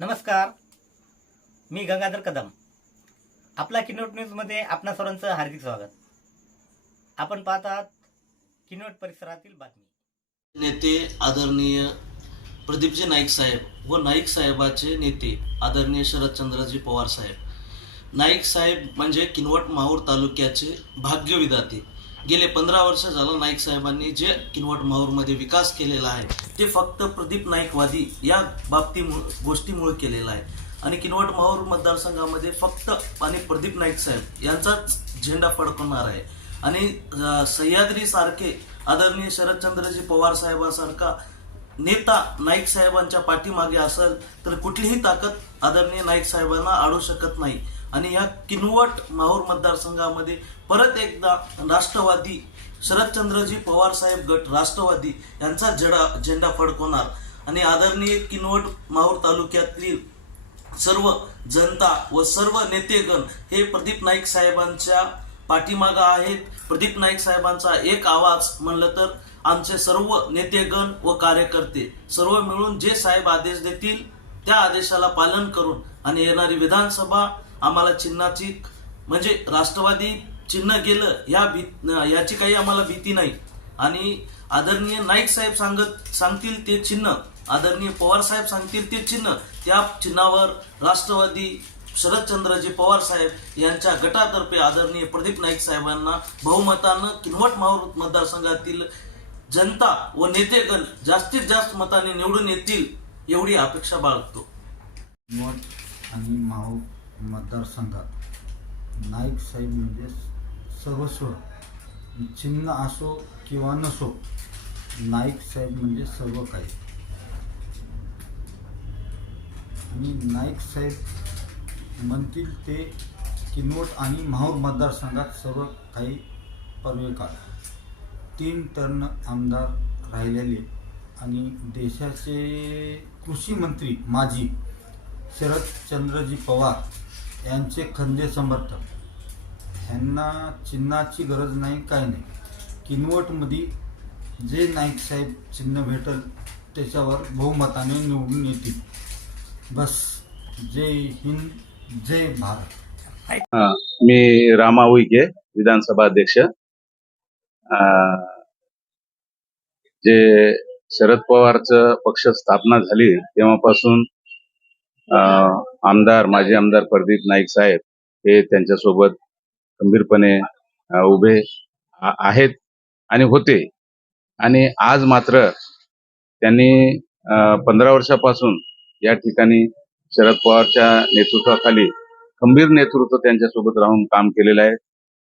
नमस्कार. मी गंगाधर कदम. आपला किनोट न्यूजमध्ये आपणा सर्वांचं हार्दिक स्वागत. आपण पाहतात आहात किनोट परिसरातील बातमी. नेते आदरणीय प्रदीपजी नाईक साहेब व नाईक साहेबाचे नेते आदरणीय शरदचंद्रजी पवार साहेब. नाईक साहेब म्हणजे किनवट माहूर तालुक्याचे भाग्यविधाते. गेले पंधरा वर्ष झालं नाईक साहेबांनी जे किनवट माहूरमध्ये विकास केलेला आहे ते फक्त प्रदीप नाईकवादी या बाबती गोष्टीमुळे केलेलं आहे. आणि किनवट माहूर मतदारसंघामध्ये फक्त आणि प्रदीप नाईक साहेब यांचाच झेंडा फडकवणार आहे. आणि सह्याद्रीसारखे आदरणीय शरदचंद्रजी पवार साहेबांसारखा नेता नाईक साहेबांच्या पाठीमागे असेल तर कुठलीही ताकद आदरणीय नाईक साहेबांना आडू शकत नाही. आणि या किनवट माहूर मतदारसंघामध्ये परत एकदा राष्ट्रवादी शरदचंद्रजी पवार साहेब गट राष्ट्रवादी यांचा जडा झेंडा फडकवणार. आणि आदरणीय किनवट माहूर तालुक्यातील सर्व जनता व सर्व नेतेगण हे प्रदीप नाईक साहेबांच्या पाठीमागं आहेत. प्रदीप नाईक साहेबांचा एक आवाज म्हणलं तर आमचे सर्व नेतेगण व कार्यकर्ते सर्व मिळून जे साहेब आदेश देतील त्या आदेशाला पालन करून आणि येणारी विधानसभा आम्हाला चिन्हाची म्हणजे राष्ट्रवादी चिन्ह गेलं या भी याची काही आम्हाला भीती नाही. आणि आदरणीय नाईक साहेब सांगत सांगतील ते चिन्ह आदरणीय पवार साहेब सांगतील ते चिन्ह त्या चिन्हावर राष्ट्रवादी शरदचंद्रजी पवार साहेब यांच्या गटातर्फे आदरणीय प्रदीप नाईक साहेबांना बहुमतानं किनवट माहूर मतदारसंघातील जनता व नेतेगण जास्तीत जास्त मताने निवडून येतील एवढी अपेक्षा बाळगतो. आणि माहू मतदारसंघात. नाईक साहेब म्हणजे सर्वस्व चिन्ह असो किंवा नसो नाईक साहेब म्हणजे सर्व काही. आणि नाईक साहेब म्हणतील ते किनवट आणि माहूर मतदारसंघात सर्व काही पर्वेकार तीन टर्न आमदार राहिलेले आणि देशाचे कृषी मंत्री माजी शरदचंद्रजी पवार यांचे खंदे समर्थक. ह्यांना चिन्हाची गरज नाही काय नाही. किनवटमध्ये जे नाईक साहेब चिन्ह भेटल त्याच्यावर बहुमताने निवडून येतील. बस. जय हिंद जय भारत. मी रामा उईके विधानसभा अध्यक्ष. अं, जे शरद पवारचं पक्ष स्थापना झाली तेव्हापासून आमदार माजी आमदार प्रदीप नाईक साहेब हे त्यांच्यासोबत खंबीरपणे उभे आहेत आणि होते. आणि आज मात्र त्यांनी पंधरा वर्षापासून या ठिकाणी शरद पवारच्या नेतृत्वाखाली खंबीर नेतृत्व त्यांच्यासोबत राहून काम केलेलं आहे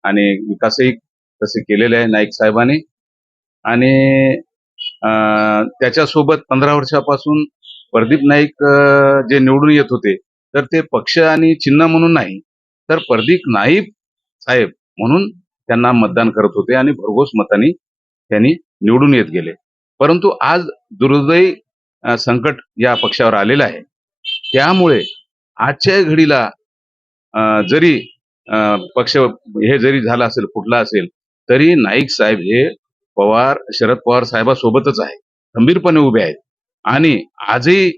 आणि विकासही तसे केलेले आहे नाईक साहेबांनी. आणि त्याच्यासोबत पंधरा वर्षापासून प्रदीप नाईक जे निवडून येत होते तर ते पक्ष आणि चिन्ह म्हणून नाही तर प्रदीप नाईक साहेब म्हणून त्यांना मतदान करत होते आणि भरघोस मतांनी त्यांनी निवडून येत गेले. परंतु आज दुर्दैवी संकट या पक्षावर आलेलं आहे. त्यामुळे आजच्या घडीला जरी अं, पक्ष हे जरी झालं असेल फुटला असेल तरी नाईक साहेब हे पवार शरद पवार साहेबासोबतच आहे. खंबीरपणे उभे आहेत. आणि आजही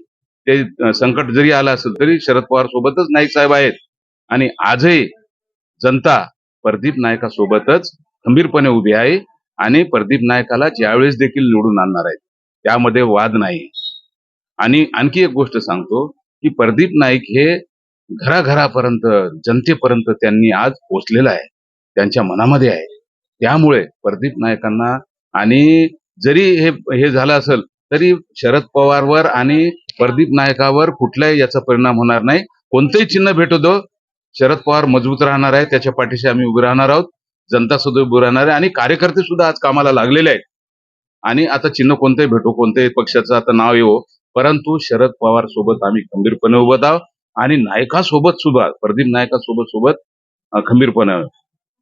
ते संकट जरी आलं असेल तरी शरद पवार सोबतच नाईक साहेब आहेत. आणि आजही जनता प्रदीप नायकासोबतच खंबीरपणे उभी आहे आणि प्रदीप नायकाला ज्यावेळेस देखील निवडून आणणार आहेत त्यामध्ये वाद नाही. आणि आणखी एक गोष्ट सांगतो की प्रदीप नाईक हे घराघरापर्यंत जनतेपर्यंत त्यांनी आज पोचलेला आहे. त्यांच्या मनामध्ये आहे. त्यामुळे प्रदीप नायकांना आणि जरी हे हे झालं असेल तरी शरद पवारवर आणि प्रदीप नायकावर कुठलाही याचा परिणाम होणार नाही. कोणतंही चिन्ह भेटू दो शरद पवार मजबूत राहणार आहे त्याच्या पाठीशी आम्ही उभे राहणार आहोत. जनता सुद्धा उभी राहणार आहे आणि कार्यकर्ते सुद्धा आज कामाला लागलेले आहेत. आणि आता चिन्ह कोणतंही भेटो कोणत्याही पक्षाचं आता नाव येऊ परंतु शरद पवार सोबत आम्ही खंबीरपणे उभत आहोत आणि नायकासोबत सुद्धा प्रदीप नायकासोबत सोबत खंबीरपणे.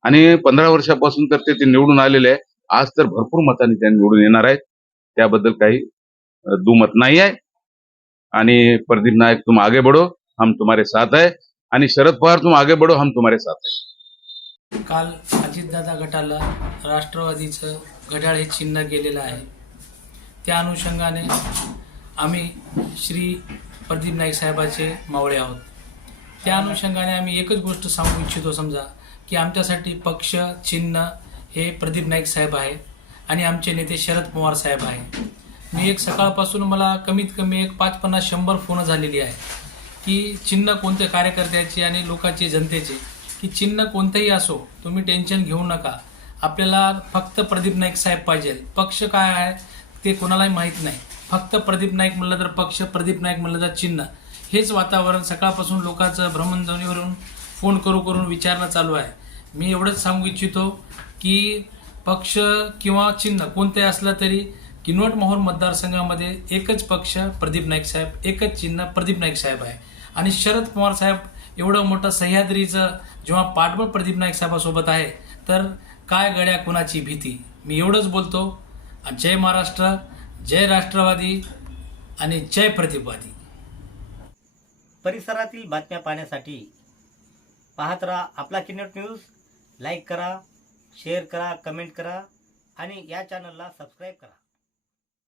आणि पंधरा वर्षापासून तर ते ते निवडून आलेले आहे आज तर भरपूर मतांनी ते निवडून येणार आहेत. त्याबद्दल काही दुमत नाही आहे आणि प्रदीप नायक तुम आगे बढ़ो हम तुम्हारे साथ है आणि शरद पवार तुम आगे बढ़ो हम तुम्हारे साथ है काल अजितदादा गटाला राष्ट्रवादीचं घड्याळ हे चिन्ह गेलेलं आहे. त्या अनुषंगाने आम्ही श्री प्रदीप नाईक साहेबाचे मावळे आहोत. त्या अनुषंगाने आम्ही एकच गोष्ट सांगू इच्छितो समजा की आमच्यासाठी पक्ष चिन्ह हे प्रदीप नाईक साहेब आहे आणि आमचे नेते शरद पवार साहेब आहे मी एक सकाळपासून मला कमीत कमी एक पाच पन्नास शंभर फोन झालेली आहे. की चिन्ह कोणते कार्यकर्त्याचे आणि लोकांचे जनतेचे? की चिन्ह कोणतंही असो तुम्ही टेन्शन घेऊ नका. आपल्याला फक्त प्रदीप नाईक साहेब पाहिजे. पक्ष काय आहे ते कोणालाही माहीत नाही. फक्त प्रदीप नाईक म्हणलं तर पक्ष प्रदीप नाईक म्हणलं तर चिन्ह. हेच वातावरण सकाळपासून लोकांचं भ्रमणध्वनीवरून फोन करू करून विचारणं चालू आहे. मी एवढंच सांगू इच्छितो की पक्ष किंवा चिन्ह कोणते असलं तरी किनवट मोहोर मतदारसंघामध्ये एकच पक्ष प्रदीप नाईक साहेब एकच चिन्ह प्रदीप नाईक साहेब आहे. आणि शरद पवार साहेब एवढं मोठं सह्याद्रीचं जेव्हा पाठबळ प्रदीप नाईक साहेबासोबत आहे तर काय गड्या कुणाची भीती? मी एवढंच बोलतो. जय महाराष्ट्र जय राष्ट्रवादी आणि जय प्रदीपवादी परिसरातील बातम्या पाहण्यासाठी पाहत राहा आपला किनवट न्यूज. लाईक करा शेअर करा कमेंट करा आणि या चॅनलला सबस्क्राईब करा.